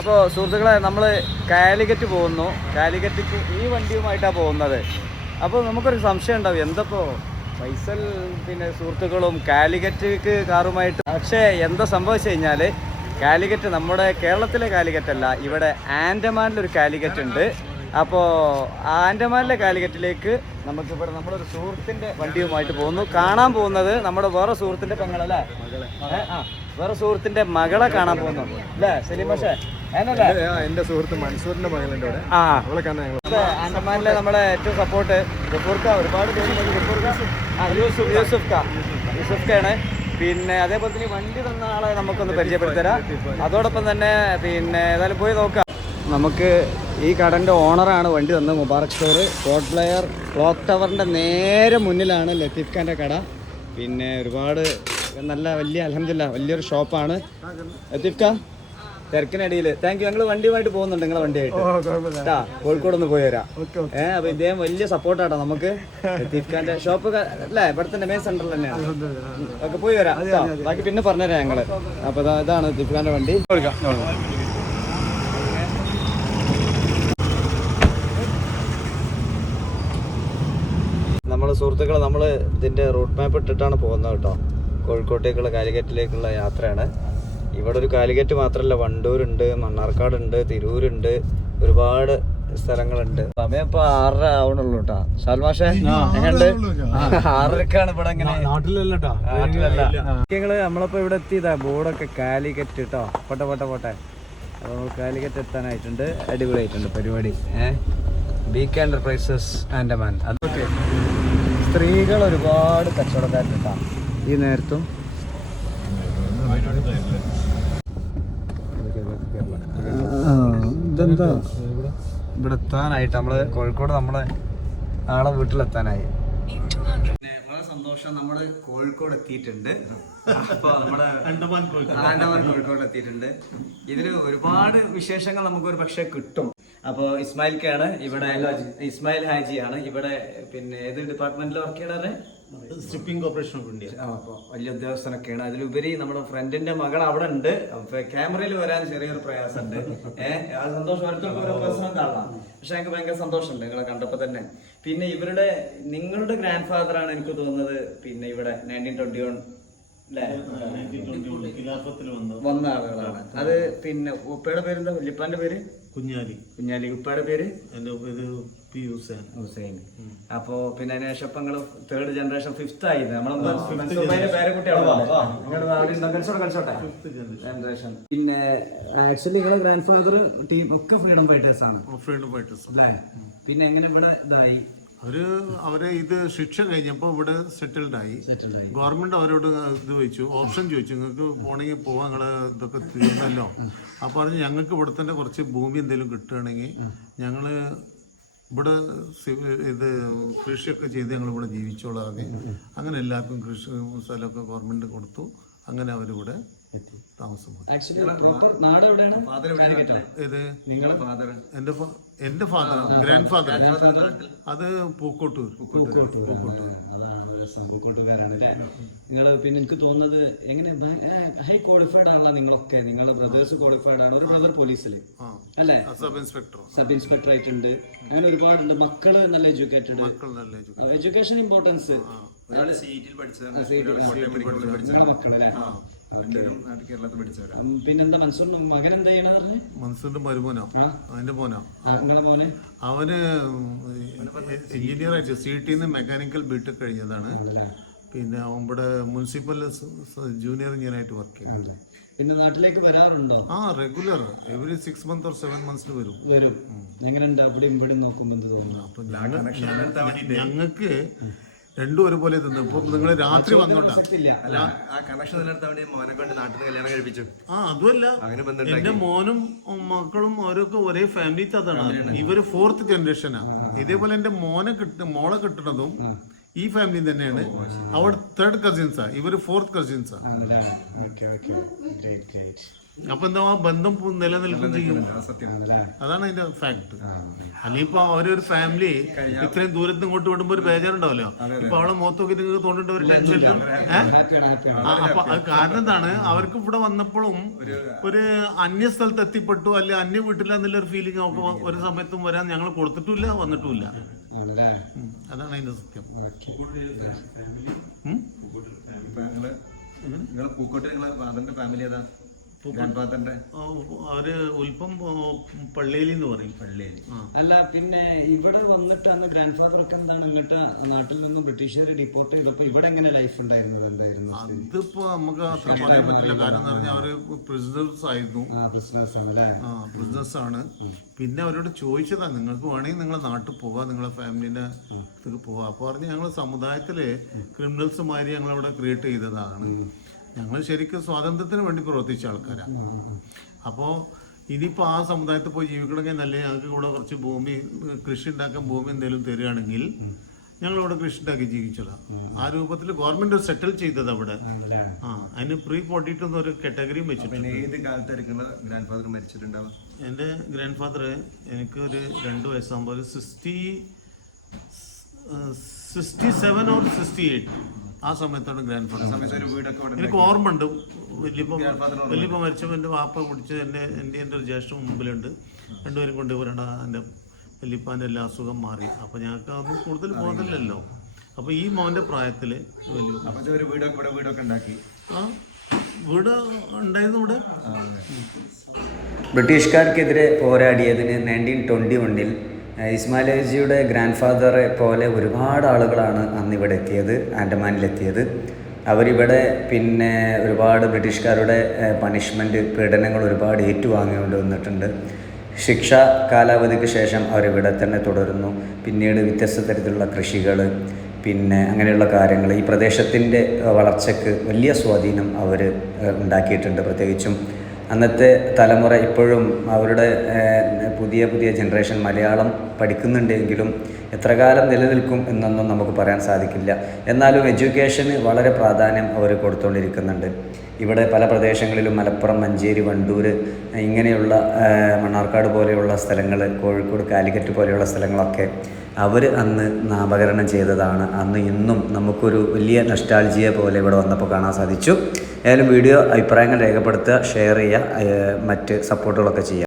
അപ്പോൾ സുഹൃത്തുക്കളെ, നമ്മൾ കാലിക്കറ്റ് പോകുന്നു. കാലിക്കറ്റിക്ക് ഈ വണ്ടിയുമായിട്ടാണ് പോകുന്നത്. അപ്പോൾ നമുക്കൊരു സംശയം ഉണ്ടാവും, എന്തപ്പോൾ ഫൈസൽ പിന്നെ സുഹൃത്തുക്കളും കാലിക്കറ്റിക്ക് കാറുമായിട്ട്. പക്ഷേ എന്താ സംഭവിച്ചു കഴിഞ്ഞാൽ, കാലിക്കറ്റ് നമ്മുടെ കേരളത്തിലെ കാലിക്കറ്റല്ല, ഇവിടെ ആൻഡമാനിലൊരു കാലിക്കറ്റ് ഉണ്ട്. അപ്പോൾ ആൻഡമാനിലെ കാലിക്കറ്റിലേക്ക് നമുക്കിവിടെ നമ്മളൊരു സുഹൃത്തിൻ്റെ വണ്ടിയുമായിട്ട് പോകുന്നു. കാണാൻ പോകുന്നത് നമ്മുടെ വേറെ സുഹൃത്തിൻ്റെ പെങ്ങളല്ലേ, വേറെ സുഹൃത്തിൻ്റെ മകളെ കാണാൻ പോകുന്നു അല്ലേ സലീം പക്ഷേ? എന്റെ സുഹൃത്ത് മൻസൂറിന്റെ മകളുണ്ട് ഇവിടെ. ആൻഡമാനിലെ നമ്മുടെ ഏറ്റവും സപ്പോർട്ട് ഗഫൂർക്ക, ഒരുപാട് യൂസുഫ്ക്കാണ്. പിന്നെ അതേപോലെ തന്നെ വണ്ടി തന്ന ആളെ നമുക്കൊന്ന് പരിചയപ്പെടുത്തരാം. അതോടൊപ്പം തന്നെ പിന്നെ ഏതായാലും പോയി നോക്കാം. നമുക്ക് ഈ കടൻ്റെ ഓണറാണ് വണ്ടി തന്നത്, മുബാറക് സ്റ്റോർ, കോട്ട് പ്ലെയർ ക്ലോക്ക് ടവറിൻ്റെ നേരെ മുന്നിലാണ് ലത്തീഫ് ഖാൻ്റെ കട. പിന്നെ ഒരുപാട് നല്ല വലിയ അൽഹംദുലില്ലാ വലിയൊരു ഷോപ്പാണ് ലത്തീഫ് ഖാ. തിരക്കിനടിയിൽ താങ്ക് യു. ഞങ്ങൾ വണ്ടിയുമായിട്ട് പോകുന്നുണ്ട്, നിങ്ങളെ വണ്ടിയായിട്ട് കോഴിക്കോട് ഒന്ന് പോയി വരാം. അപ്പൊ ഇദ്ദേഹം വലിയ സപ്പോർട്ടാട്ടോ നമുക്ക്. ലത്തീഫ് ഖാന്റെ ഷോപ്പ് അല്ലേ ഇവിടെ തന്നെ മെയിൻ സെന്ററിൽ തന്നെയാണ്. ഒക്കെ പോയി വരാം, ബാക്കി പിന്നെ പറഞ്ഞുതരാം ഞങ്ങള്. അപ്പൊ ഇതാണ് ലത്തീഫ് ഖാന്റെ വണ്ടി. നമ്മള് സുഹൃത്തുക്കളെ, നമ്മള് ഇതിന്റെ റൂട്ട് മാപ്പ് ഇട്ടിട്ടാണ് പോകുന്നത് കേട്ടോ. കോഴിക്കോട്ടേക്കുള്ള കാലിക്കറ്റിലേക്കുള്ള യാത്രയാണ്. ഇവിടെ ഒരു കാലിക്കറ്റ് മാത്രമല്ല, വണ്ടൂരുണ്ട്, മണ്ണാർക്കാടുണ്ട്, തിരൂരുണ്ട്, ഒരുപാട് സ്ഥലങ്ങളുണ്ട്. സമയം ഇപ്പൊ 6:30 ആവണുള്ളൂ കേട്ടോ. ഷാൽമാഷേ എങ്ങനെയുണ്ട്? 6:30ക്കാണ് ഇവിടെ. ഇങ്ങനെ നാട്ടിലല്ല. നമ്മളിപ്പോ ഇവിടെ എത്തിയതാ, ബോർഡൊക്കെ കാലിക്കറ്റ് കേട്ടോ. പോട്ടെ പോട്ടെ. അപ്പൊ നമ്മൾ കാലിക്കറ്റ് എത്താനായിട്ടുണ്ട്. അടിപൊളിയായിട്ടുണ്ട് പരിപാടി. Beak enterprises Andaman. അതൊക്കെ സ്ത്രീകൾ ഒരുപാട് കച്ചവടക്കാരുണ്ട് ഈ നേരത്തും. ഇതെന്താ ഇവിടെ എത്താനായിട്ട് നമ്മള് കോഴിക്കോട് നമ്മളെ നാളെ വീട്ടിലെത്താനായി. വളരെ സന്തോഷം, നമ്മള് കോഴിക്കോട് എത്തിയിട്ടുണ്ട്. അപ്പൊ നമ്മുടെ ആൻഡമാൻ കോഴിക്കോട് എത്തിയിട്ടുണ്ട്. ഇതില് ഒരുപാട് വിശേഷങ്ങൾ നമുക്ക് ഒരു പക്ഷേ കിട്ടും. അപ്പോൾ ഇസ്മായിൽക്കാണ് ഇവിടെ, ഇസ്മായിൽ ഹാജിയാണ് ഇവിടെ. പിന്നെ ഏത് ഡിപ്പാർട്ട്മെന്റിൽ വർക്ക് ചെയ്യണത്? Shipping corporation of India. അപ്പോൾ വലിയ ഉദ്യോഗസ്ഥനൊക്കെയാണ്. അതിലുപരി നമ്മുടെ ഫ്രണ്ടിന്റെ മകൾ അവിടെ ഉണ്ട്. ക്യാമറയിൽ വരാൻ ചെറിയൊരു പ്രയാസമുണ്ട്. സന്തോഷം, ഓരോരുത്തർക്കും ഓരോ പ്രശ്നം കാണാം. പക്ഷെ എനിക്ക് ഭയങ്കര സന്തോഷമുണ്ട് നിങ്ങളെ കണ്ടപ്പോ തന്നെ. പിന്നെ നിങ്ങളുടെ ഗ്രാൻഡ് ഫാദർ ആണ് എനിക്ക് തോന്നുന്നത്. പിന്നെ ഇവിടെ 1921 വന്ന ആളുകളാണ്. അത് പിന്നെ ഉപ്പയുടെ പേരെന്താ? വല്യപ്പാന്റെ പേര് കുഞ്ഞാലി. ഉപ്പയുടെ പേര് ഹുസൈൻ. അപ്പോ പിന്നെ അതിനുശേഷം ഇപ്പൊ നിങ്ങള് 3rd ജനറേഷൻ 5th ആയി. നമ്മളെ ജനറേഷൻ. പിന്നെ ആക്ച്വലി നിങ്ങളെ ഗ്രാൻഡ് ഫാദർ ടീം ഒക്കെ ഫ്രീഡം ഫൈറ്റേഴ്സ് ആണ്. അല്ലേ? പിന്നെ എങ്ങനെ ഇവിടെ ഇതായി? അവര് ഇത് ശിക്ഷ കഴിഞ്ഞപ്പോൾ ഇവിടെ സെറ്റിൽഡ് ആയി. ഗവൺമെന്റ് അവരോട് ഇത് ചോദിച്ചു, ഓപ്ഷൻ ചോദിച്ചു, നിങ്ങൾക്ക് പോണെങ്കിൽ പോവാൻ, നിങ്ങളെ ഇതൊക്കെ തീർന്നല്ലോ. അപ്പോൾ പറഞ്ഞ് ഞങ്ങൾക്ക് ഇവിടെ തന്നെ കുറച്ച് ഭൂമി എന്തെങ്കിലും കിട്ടുകയാണെങ്കിൽ ഞങ്ങള് ഇവിടെ ഇത് കൃഷിയൊക്കെ ചെയ്ത് ഞങ്ങൾ ഇവിടെ ജീവിച്ചോളാം. അങ്ങനെ എല്ലാവർക്കും കൃഷി സ്ഥലമൊക്കെ ഗവൺമെന്റ് കൊടുത്തു. അങ്ങനെ അവരിവിടെ താമസം. എന്റെ ഫാദർ ഗ്രാൻഡ് ഫാദർ അത് പൂക്കോട്ടൂർ. നിങ്ങൾ പിന്നെ എനിക്ക് തോന്നുന്നത് എങ്ങനെ ഹൈ ക്വാളിഫൈഡ് ആണല്ലോ നിങ്ങളൊക്കെ. നിങ്ങളുടെ ബ്രദേഴ്സ് ക്വാളിഫൈഡ് ആണ്. ഒരു ബ്രദർ പോലീസില് അല്ലേ, സബ് ഇൻസ്പെക്ടർ ആയിട്ടുണ്ട്. അങ്ങനെ ഒരുപാടുണ്ട്. മക്കള് നല്ല എഡ്യൂക്കേറ്റഡ്. Education importance. നിങ്ങളുടെ മക്കളല്ലേ? പിന്നെന്താ മൻസൂറിന്റെ മകൻ എന്താ ചെയ്യണത്? മൻസൂറിന്റെ മരുമോനാ, അവന്റെ മോനാ. നിങ്ങളുടെ മോനെ? അവന് എഞ്ചിനീയർ ആയിട്ട് CT മെക്കാനിക്കൽ ബിടെക് കഴിഞ്ഞതാണ്. പിന്നെ ഇവിടെ മുനിസിപ്പൽ ജൂനിയർ എഞ്ചിനീയർ ആയിട്ട് വർക്ക് ചെയ്യുന്നത്. പിന്നെ നാട്ടിലേക്ക് വരാറുണ്ടോ? Regular every 6 months or 7 months വരും. എങ്ങനെയുണ്ട് അവിടെ ഇവിടെ നോക്കുമ്പോൾ? അപ്പൊ ഞങ്ങൾക്ക് രണ്ടും ഒരുപോലെ തന്നെ. ഇപ്പൊ നിങ്ങൾ രാത്രി വന്നോണ്ടാ അതുമല്ല, എന്റെ മോനും മക്കളും ഓരോക്കെ ഒരേ ഫാമിലി അതാണ്. ഇവര് 4th ജനറേഷനാ. ഇതേപോലെ എന്റെ മോളെ കിട്ടുന്നതും ഈ ഫാമിലി തന്നെയാണ്. അവിടെ 3rd കസിൻസാ, ഇവര് 4th കസിൻസാ. അപ്പൊ എന്താ ആ ബന്ധം നിലനിൽക്കും ചെയ്യും. അതാണ് അതിന്റെ ഫാക്ട്. അല്ലെങ്കിൽ ഇപ്പൊ അവരൊരു ഫാമിലി ഇത്രയും ദൂരത്ത് ഇങ്ങോട്ട് വിടുമ്പോ ഒരു ബേജാറുണ്ടാവല്ലോ. ഇപ്പൊ അവളെ മുഖത്ത് നോക്കിയിട്ട് നിങ്ങൾക്ക് തോന്നിട്ട് ഒരു ടെൻഷൻ. അപ്പൊ അത് കാരണം എന്താണ്, അവർക്ക് ഇവിടെ വന്നപ്പോഴും ഒരു അന്യ സ്ഥലത്ത് എത്തിപ്പെട്ടു അല്ലെ അന്യ വീട്ടില്ല എന്നുള്ളൊരു ഫീലിംഗ് അവർക്ക് ഒരു സമയത്തും വരാൻ ഞങ്ങൾ കൊടുത്തിട്ടില്ല, വന്നിട്ടുമില്ല. അതാണ് അതിന്റെ സത്യം. അവര് ഉൽപ്പം പള്ളിയിൽ എന്ന് പറയും. അല്ല, പിന്നെ ഇവിടെ വന്നിട്ട് അന്ന് ഗ്രാൻഡ് ഫാദർ ഒക്കെ എന്താണ് ഇങ്ങോട്ട് നാട്ടിൽ നിന്ന് ബ്രിട്ടീഷുകാർ ഡിപ്പോർട്ട് ചെയ്തപ്പോ ഇവിടെ എങ്ങനെ ലൈഫ് ഉണ്ടായിരുന്നത്, എന്തായിരുന്നു? അതിപ്പോ നമുക്ക് അത്ര പറയാൻ പറ്റില്ല. കാരണം എന്ന് പറഞ്ഞാൽ അവര് പ്രിസണേഴ്സ് ആയിരുന്നു. പ്രിസണേഴ്സ് ആണ്. പിന്നെ അവരോട് ചോദിച്ചതാ, നിങ്ങൾക്ക് വേണമെങ്കിൽ നിങ്ങളെ നാട്ടിൽ പോവാ, നിങ്ങളെ ഫാമിലിന്റെ അടുത്തേക്ക് പോവാ. അപ്പൊ പറഞ്ഞ് ഞങ്ങൾ സമുദായത്തില് ക്രിമിനൽസുമാരി ഞങ്ങളവിടെ ക്രിയേറ്റ് ചെയ്തതാണ്. ഞങ്ങൾ ശരിക്കും സ്വാതന്ത്ര്യത്തിന് വേണ്ടി പ്രവർത്തിച്ച ആൾക്കാരാണ്. അപ്പോൾ ഇനിയിപ്പോൾ ആ സമുദായത്തിൽ പോയി ജീവിക്കണമെങ്കിൽ നല്ല ഞങ്ങൾക്ക് ഇവിടെ കുറച്ച് ഭൂമി, കൃഷി ഉണ്ടാക്കാൻ ഭൂമി എന്തെങ്കിലും തരികയാണെങ്കിൽ ഞങ്ങളിവിടെ കൃഷി ഉണ്ടാക്കി ജീവിച്ചതാണ്. ആ രൂപത്തിൽ ഗവൺമെന്റ് സെറ്റിൽ ചെയ്തത് അവിടെ. അതിന് പ്രീ 42 എന്നൊരു കാറ്റഗറിയും വെച്ചിട്ടുണ്ട്. ഏത് കാലത്തായിരിക്കും ഗ്രാൻഡ് ഫാദർ മരിച്ചിട്ടുണ്ടാവും? എൻ്റെ ഗ്രാൻഡ് ഫാദർ എനിക്കൊരു 2 വയസ്സാകുമ്പോൾ 67 or 68 ആ സമയത്താണ് ഗ്രാൻഡ് ഫാദർ. എനിക്ക് ഓർമ്മ ഉണ്ട്. വലിയപ്പ മരിച്ചപ്പോൾ എൻ്റെ വാപ്പ പിടിച്ച് എൻ്റെ ഒരു ജ്യേഷ്ഠൻ മുമ്പിലുണ്ട്. രണ്ടുപേരും കൊണ്ടുപോരണ്ട, എൻ്റെ വലിയപ്പാൻ്റെ എല്ലാ അസുഖം മാറി. അപ്പോൾ ഞങ്ങൾക്ക് അതൊന്നും കൂടുതൽ ബോധമില്ലല്ലോ. അപ്പോൾ ഈ മോൻ്റെ പ്രായത്തിൽ വീടൊക്കെ ഉണ്ടാക്കി. ആ വീട് ഉണ്ടായിരുന്നു ഇവിടെ. ബ്രിട്ടീഷുകാർക്കെതിരെ പോരാടിയതിന് 1921 ഇസ്മായിൽ ഹാജിയുടെ ഗ്രാൻഡ് ഫാദറെ പോലെ ഒരുപാട് ആളുകളാണ് അന്ന് ഇവിടെ എത്തിയത്, ആൻഡമാനിലെത്തിയത്. അവരിവിടെ പിന്നെ ഒരുപാട് ബ്രിട്ടീഷുകാരുടെ പണിഷ്മെൻറ്റ്, പീഡനങ്ങൾ ഒരുപാട് ഏറ്റുവാങ്ങിക്കൊണ്ട് വന്നിട്ടുണ്ട്. ശിക്ഷാ കാലാവധിക്ക് ശേഷം അവരിവിടെ തന്നെ തുടരുന്നു. പിന്നീട് വ്യത്യസ്ത തരത്തിലുള്ള കൃഷികൾ, പിന്നെ അങ്ങനെയുള്ള കാര്യങ്ങൾ ഈ പ്രദേശത്തിൻ്റെ വളർച്ചയ്ക്ക് വലിയ സ്വാധീനം അവർ ഉണ്ടാക്കിയിട്ടുണ്ട്. പ്രത്യേകിച്ചും അന്നത്തെ തലമുറ ഇപ്പോഴും അവരുടെ പുതിയ ജനറേഷൻ മലയാളം പഠിക്കുന്നുണ്ടെങ്കിലും എത്ര കാലം നിലനിൽക്കും എന്നൊന്നും നമുക്ക് പറയാൻ സാധിക്കില്ല. എന്നാലും എഡ്യൂക്കേഷന് വളരെ പ്രാധാന്യം അവർ കൊടുത്തുകൊണ്ടിരിക്കുന്നുണ്ട്. ഇവിടെ പല പ്രദേശങ്ങളിലും മലപ്പുറം, മഞ്ചേരി, വണ്ടൂർ ഇങ്ങനെയുള്ള മണ്ണാർക്കാട് പോലെയുള്ള സ്ഥലങ്ങൾ, കോഴിക്കോട്, കാലിക്കറ്റ് പോലെയുള്ള സ്ഥലങ്ങളൊക്കെ അവർ അന്ന് നാമകരണം ചെയ്തതാണ്. അന്ന് ഇന്നും നമുക്കൊരു വലിയ നൊസ്റ്റാൾജിയ പോലെ ഇവിടെ വന്നപ്പോൾ കാണാൻ സാധിച്ചു. ഏതായാലും വീഡിയോ അഭിപ്രായങ്ങൾ രേഖപ്പെടുത്തുക, ഷെയർ ചെയ്യുക, മറ്റ് സപ്പോർട്ടുകളൊക്കെ ചെയ്യുക.